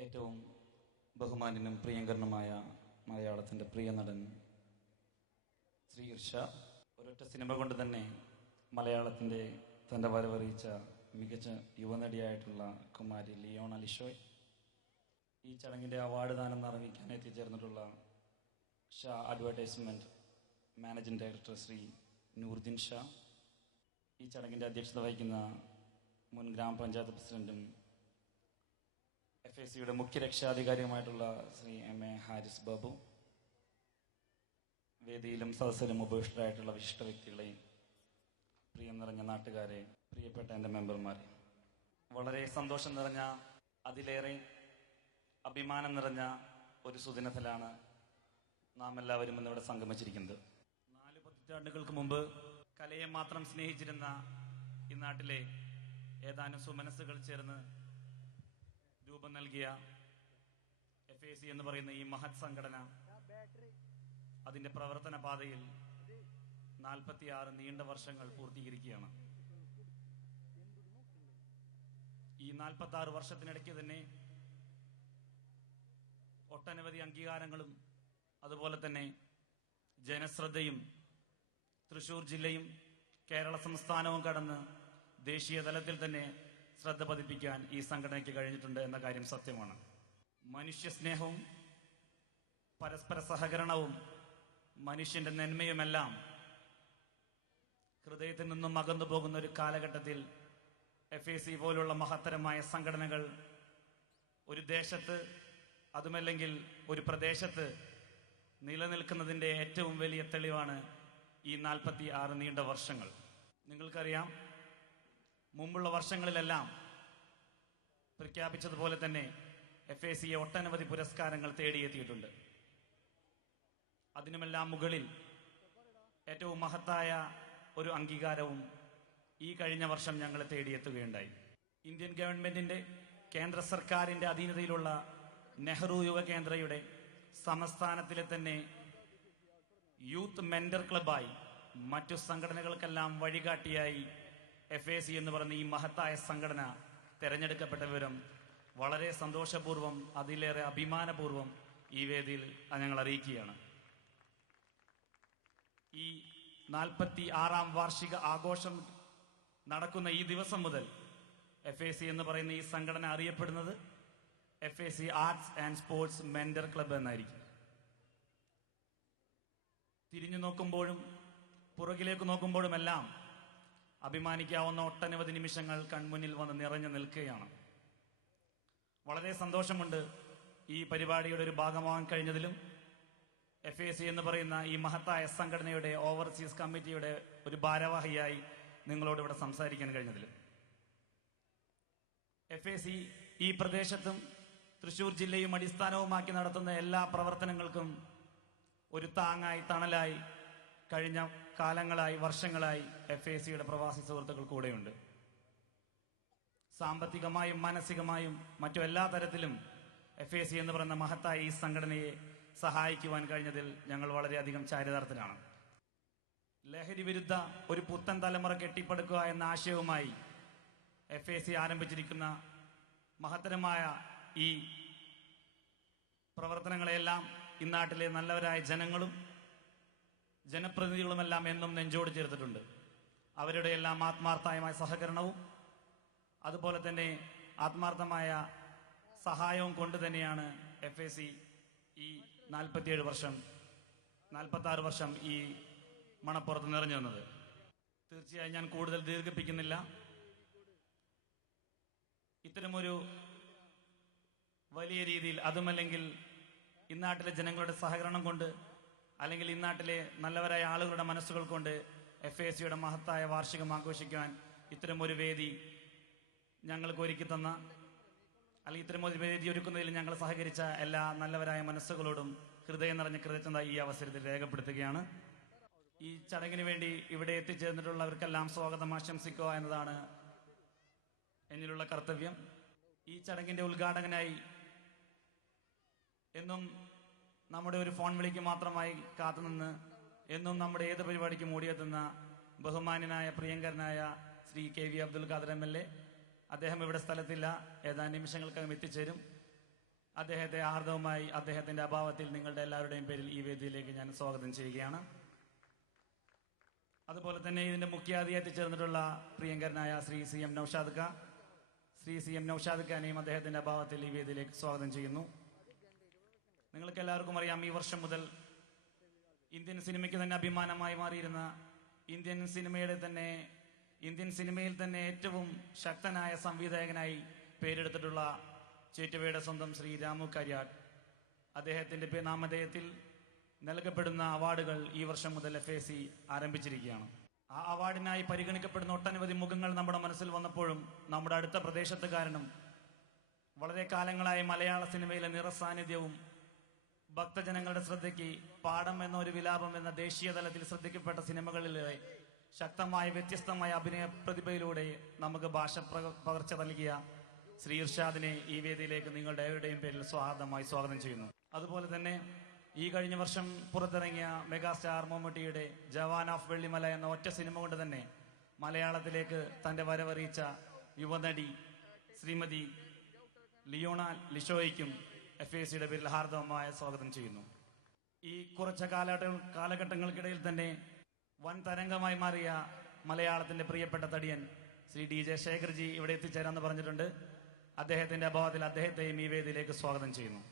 ഏറ്റവും ബഹുമാനനും പ്രിയങ്കരനുമായ മലയാളത്തിന്റെ പ്രിയ നടൻ ശ്രീ ഒരൊറ്റ സിനിമ കൊണ്ട് തന്നെ മലയാളത്തിന്റെ തന്റെ വരവറിയിച്ച മികച്ച യുവനടിയായിട്ടുള്ള കുമാരി ലിയോൺ അലിഷോയ് ഈ ചടങ്ങിന്റെ അവാർഡ് ദാനം അറിയിക്കാൻ എത്തിച്ചേർന്നിട്ടുള്ള Shah advertisement managing director Sree Nooruddeen Shah. ഈ ചടങ്ങിന്റെ അധ്യക്ഷത വഹിക്കുന്ന മുൻ ഗ്രാമപഞ്ചായത്ത് പ്രസിഡന്റും എഫ് എ സിയുടെ മുഖ്യ രക്ഷാധികാരിയുമായിട്ടുള്ള ശ്രീ എം എ ഹാരിസ് ബാബു വേദിയിലും സദസ്സിലും ഉപവിഷ്ടരായിട്ടുള്ള വിശിഷ്ട വ്യക്തികളെയും പ്രിയം നിറഞ്ഞ നാട്ടുകാരെ പ്രിയപ്പെട്ട എന്റെ മെമ്പർമാരെ വളരെ സന്തോഷം നിറഞ്ഞ അതിലേറെ അഭിമാനം നിറഞ്ഞ ഒരു സുദിനത്തിലാണ് നാം എല്ലാവരും ഇന്നിവിടെ സംഗമിച്ചിരിക്കുന്നത്. നാല് പതിറ്റാണ്ടുകൾക്ക് മുമ്പ് കലയെ മാത്രം സ്നേഹിച്ചിരുന്ന ഈ നാട്ടിലെ ഏതാനും സുമനസ്സുകൾ ചേർന്ന് രൂപം നൽകിയ എഫ് എ സി എന്ന് പറയുന്ന ഈ മഹത് സംഘടന അതിന്റെ പ്രവർത്തന പാതയിൽ നാൽപ്പത്തിയാറ് നീണ്ട വർഷങ്ങൾ പൂർത്തീകരിക്കുകയാണ്. ഈ നാൽപ്പത്തി ആറ് വർഷത്തിനിടയ്ക്ക് തന്നെ ഒട്ടനവധി അംഗീകാരങ്ങളും അതുപോലെ തന്നെ ജനശ്രദ്ധയും തൃശൂർ ജില്ലയും കേരള സംസ്ഥാനവും കടന്ന് ദേശീയ തലത്തിൽ തന്നെ ശ്രദ്ധ പതിപ്പിക്കാൻ ഈ സംഘടനയ്ക്ക് കഴിഞ്ഞിട്ടുണ്ട് എന്ന കാര്യം സത്യമാണ്. മനുഷ്യ സ്നേഹവും പരസ്പര സഹകരണവും മനുഷ്യന്റെ നന്മയുമെല്ലാം ഹൃദയത്തിൽ നിന്നും അകന്നു പോകുന്ന ഒരു കാലഘട്ടത്തിൽ എഫ് എ സി പോലുള്ള മഹത്തരമായ സംഘടനകൾ ഒരു ദേശത്ത് അതുമല്ലെങ്കിൽ ഒരു പ്രദേശത്ത് നിലനിൽക്കുന്നതിന്റെ ഏറ്റവും വലിയ തെളിവാണ് ഈ നാൽപ്പത്തി ആറ് നീണ്ട വർഷങ്ങൾ. നിങ്ങൾക്കറിയാം മുമ്പുള്ള വർഷങ്ങളിലെല്ലാം പ്രഖ്യാപിച്ചതുപോലെ തന്നെ എഫ് എ സിയെ ഒട്ടനവധി പുരസ്കാരങ്ങൾ തേടിയെത്തിയിട്ടുണ്ട്. അതിനുമെല്ലാം മുകളിൽ ഏറ്റവും മഹത്തായ ഒരു അംഗീകാരവും ഈ കഴിഞ്ഞ വർഷം ഞങ്ങളെ തേടിയെത്തുകയുണ്ടായി. ഇന്ത്യൻ ഗവൺമെന്റിന്റെ കേന്ദ്ര സർക്കാരിന്റെ അധീനതയിലുള്ള നെഹ്റു യുവകേന്ദ്രയുടെ സംസ്ഥാനത്തിലെ തന്നെ യൂത്ത് മെന്റർ ക്ലബായി മറ്റു സംഘടനകൾക്കെല്ലാം വഴികാട്ടിയായി എഫ് എ സി എന്ന് പറയുന്ന ഈ മഹത്തായ സംഘടന തെരഞ്ഞെടുക്കപ്പെട്ട വിവരം വളരെ സന്തോഷപൂർവം അതിലേറെ അഭിമാനപൂർവം ഈ വേദിയിൽ ഞങ്ങൾ അറിയിക്കുകയാണ്. ഈ നാൽപ്പത്തി ആറാം വാർഷിക ആഘോഷം നടക്കുന്ന ഈ ദിവസം മുതൽ എഫ് എ സി എന്ന് പറയുന്ന ഈ സംഘടന അറിയപ്പെടുന്നത് F A C arts and sports mentor club എന്നായിരിക്കും. തിരിഞ്ഞു നോക്കുമ്പോഴും പുറകിലേക്ക് നോക്കുമ്പോഴുമെല്ലാം അഭിമാനിക്കാവുന്ന ഒട്ടനവധി നിമിഷങ്ങൾ കൺമുന്നിൽ വന്ന് നിറഞ്ഞു നിൽക്കുകയാണ്. വളരെ സന്തോഷമുണ്ട് ഈ പരിപാടിയുടെ ഒരു ഭാഗമാകാൻ കഴിഞ്ഞതിലും എഫ് എ സി എന്ന് പറയുന്ന ഈ മഹത്തായ സംഘടനയുടെ ഓവർസീസ് കമ്മിറ്റിയുടെ ഒരു ഭാരവാഹിയായി നിങ്ങളോട് ഇവിടെ സംസാരിക്കാൻ കഴിഞ്ഞതിലും. എഫ് എ സി ഈ പ്രദേശത്തും തൃശൂർ ജില്ലയും അടിസ്ഥാനവുമാക്കി നടത്തുന്ന എല്ലാ പ്രവർത്തനങ്ങൾക്കും ഒരു താങ്ങായി തണലായി കഴിഞ്ഞ കാലങ്ങളായി വർഷങ്ങളായി എഫ് എ സിയുടെ പ്രവാസി സുഹൃത്തുക്കൾ കൂടെയുണ്ട്. സാമ്പത്തികമായും മാനസികമായും മറ്റു എല്ലാ തരത്തിലും എഫ് എ സി എന്ന് പറയുന്ന മഹത്തായ ഈ സംഘടനയെ സഹായിക്കുവാൻ കഴിഞ്ഞതിൽ ഞങ്ങൾ വളരെയധികം ചാരിതാർത്ഥനാണ് ലഹരി വിരുദ്ധ ഒരു പുത്തൻ തലമുറ കെട്ടിപ്പടുക്കുക എന്ന ആശയവുമായി എഫ് എ സി ആരംഭിച്ചിരിക്കുന്ന മഹത്തരമായ ഈ പ്രവർത്തനങ്ങളെല്ലാം ഇന്നാട്ടിലെ നല്ലവരായ ജനങ്ങളും ജനപ്രതിനിധികളുമെല്ലാം എന്നും നെഞ്ചോട് ചേർത്തിട്ടുണ്ട്. അവരുടെ എല്ലാം ആത്മാർത്ഥമായ സഹകരണവും അതുപോലെ തന്നെ ആത്മാർത്ഥമായ സഹായവും കൊണ്ട് തന്നെയാണ് എഫ് എ സി ഈ നാൽപ്പത്തിയേഴ് വർഷം നാൽപ്പത്തി വർഷം ഈ മണപ്പുറത്ത് നിറഞ്ഞു വന്നത് തീർച്ചയായും ഞാൻ കൂടുതൽ ദീർഘിപ്പിക്കുന്നില്ല. ഇത്തരമൊരു വലിയ രീതിയിൽ അതുമല്ലെങ്കിൽ ഇന്നാട്ടിലെ ജനങ്ങളുടെ സഹകരണം കൊണ്ട് അല്ലെങ്കിൽ ഈ നാട്ടിലെ നല്ലവരായ ആളുകളുടെ മനസ്സുകൾ കൊണ്ട് എഫ് എ സിയുടെ മഹത്തായ വാർഷികം ആഘോഷിക്കാൻ ഇത്തരമൊരു വേദി ഞങ്ങൾക്ക് ഒരുക്കി തന്ന അല്ലെങ്കിൽ ഇത്തരമൊരു വേദി ഒരുക്കുന്നതിൽ ഞങ്ങൾ സഹകരിച്ച എല്ലാ നല്ലവരായ മനസ്സുകളോടും ഹൃദയം നിറഞ്ഞ കൃതജ്ഞത ഈ അവസരത്തിൽ രേഖപ്പെടുത്തുകയാണ്. ഈ ചടങ്ങിന് വേണ്ടി ഇവിടെ എത്തിച്ചേർന്നിട്ടുള്ളവർക്കെല്ലാം സ്വാഗതം ആശംസിക്കുക എന്നതാണ് എന്നിലുള്ള കർത്തവ്യം. ഈ ചടങ്ങിന്റെ ഉദ്ഘാടകനായി എന്നും നമ്മുടെ ഒരു ഫോൺ വിളിക്ക് മാത്രമായി കാത്തുനിന്ന് എന്നും നമ്മുടെ ഏത് പരിപാടിക്കും ഓടിയെത്തുന്ന ബഹുമാന്യനായ പ്രിയങ്കരനായ Sree K V Abdul Khader M L A. അദ്ദേഹം ഇവിടെ സ്ഥലത്തില്ല. ഏതാനും നിമിഷങ്ങൾക്കകം എത്തിച്ചേരും. അദ്ദേഹത്തെ ആർദവമായി അദ്ദേഹത്തിന്റെ അഭാവത്തിൽ നിങ്ങളുടെ എല്ലാവരുടെയും പേരിൽ ഈ വേദിയിലേക്ക് ഞാൻ സ്വാഗതം ചെയ്യുകയാണ്. അതുപോലെ തന്നെ ഇതിന്റെ മുഖ്യാതിഥി എത്തിച്ചേർന്നിട്ടുള്ള പ്രിയങ്കരനായ Shri C M Naushad ഖാ. Shri C M Naushad ഖാനെയും അദ്ദേഹത്തിന്റെ അഭാവത്തിൽ ഈ വേദിയിലേക്ക് സ്വാഗതം ചെയ്യുന്നു. നിങ്ങൾക്ക് എല്ലാവർക്കും അറിയാം ഈ വർഷം മുതൽ ഇന്ത്യൻ സിനിമയ്ക്ക് തന്നെ അഭിമാനമായി മാറിയിരുന്ന ഇന്ത്യൻ സിനിമയുടെ തന്നെ ഇന്ത്യൻ സിനിമയിൽ തന്നെ ഏറ്റവും ശക്തനായ സംവിധായകനായി പേരെടുത്തിട്ടുള്ള ചേറ്റുവയുടെ സ്വന്തം ശ്രീ രാമു കാര്യാട്ട് അദ്ദേഹത്തിന്റെ നാമധേയത്തിൽ നൽകപ്പെടുന്ന അവാർഡുകൾ ഈ വർഷം മുതൽ എഫ് എ സി ആരംഭിച്ചിരിക്കുകയാണ്. ആ അവാർഡിനായി പരിഗണിക്കപ്പെടുന്ന ഒട്ടനവധി മുഖങ്ങൾ നമ്മുടെ മനസ്സിൽ വന്നപ്പോഴും നമ്മുടെ അടുത്ത പ്രദേശത്തുകാരനും വളരെ കാലങ്ങളായി മലയാള സിനിമയിലെ നിറസാന്നിധ്യവും ഭക്തജനങ്ങളുടെ ശ്രദ്ധയ്ക്ക് പാഠം എന്ന ഒരു വിലാപം എന്ന ദേശീയ തലത്തിൽ ശ്രദ്ധിക്കപ്പെട്ട സിനിമകളിലെ ശക്തമായ വ്യത്യസ്തമായ അഭിനയ പ്രതിഭയിലൂടെ നമുക്ക് ഭാഷ പകർച്ച നൽകിയ ശ്രീ ഇർഷാദിനെ ഈ വേദിയിലേക്ക് നിങ്ങളുടെ ഏവരുടെയും പേരിൽ സ്വാഗതമായി സ്വാഗതം ചെയ്യുന്നു. അതുപോലെ തന്നെ ഈ കഴിഞ്ഞ വർഷം പുറത്തിറങ്ങിയ മെഗാസ്റ്റാർ മമ്മൂട്ടിയുടെ ജവാൻ ഓഫ് വെള്ളിമല എന്ന ഒറ്റ സിനിമ കൊണ്ട് തന്നെ മലയാളത്തിലേക്ക് തന്റെ വരവറിയിച്ച യുവനടി ശ്രീമതി ലിയോണ ലിഷോയ്ക്കും എഫ് എ സിയുടെ പേരിൽ ഹാർദവമായ സ്വാഗതം ചെയ്യുന്നു. ഈ കുറച്ച കാലഘട്ട കാലഘട്ടങ്ങൾക്കിടയിൽ തന്നെ വൻ തരംഗമായി മാറിയ മലയാളത്തിന്റെ പ്രിയപ്പെട്ട തടിയൻ ശ്രീ ഡി ജെ ശേഖർജി ഇവിടെ എത്തിച്ചേരാന്ന് പറഞ്ഞിട്ടുണ്ട്. അദ്ദേഹത്തിന്റെ അഭാവത്തിൽ അദ്ദേഹത്തെയും ഈ വേദിയിലേക്ക് സ്വാഗതം ചെയ്യുന്നു.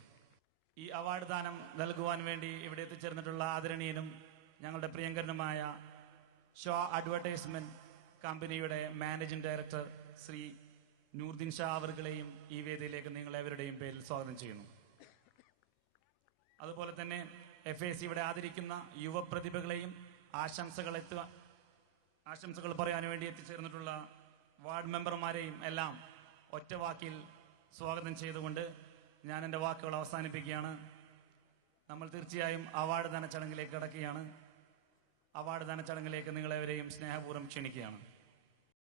ഈ അവാർഡ് ദാനം നൽകുവാൻ വേണ്ടി ഇവിടെ എത്തിച്ചേർന്നിട്ടുള്ള ആദരണീയനും ഞങ്ങളുടെ പ്രിയങ്കരനുമായ ഷോ അഡ്വർടൈസ്മെന്റ് കമ്പനിയുടെ മാനേജിംഗ് ഡയറക്ടർ ശ്രീ നൂർദിൻ ഷാ അവർകളെയും ഈ വേദിയിലേക്ക് നിങ്ങളെവരുടെയും പേരിൽ സ്വാഗതം ചെയ്യുന്നു. അതുപോലെ തന്നെ എഫ് എ സി ഇവിടെ ആദരിക്കുന്ന യുവപ്രതിഭകളെയും ആശംസകൾ എത്തുക ആശംസകൾ പറയാൻ വേണ്ടി എത്തിച്ചേർന്നിട്ടുള്ള വാർഡ് മെമ്പർമാരെയും എല്ലാം ഒറ്റ വാക്കിൽ സ്വാഗതം ചെയ്തുകൊണ്ട് ഞാൻ എന്റെ വാക്കുകൾ അവസാനിപ്പിക്കുകയാണ്. നമ്മൾ തീർച്ചയായും അവാർഡ് ദാന ചടങ്ങിലേക്ക് കിടക്കുകയാണ്. അവാർഡ് ദാന ചടങ്ങിലേക്ക് നിങ്ങളെവരെയും സ്നേഹപൂർവം ക്ഷണിക്കുകയാണ്.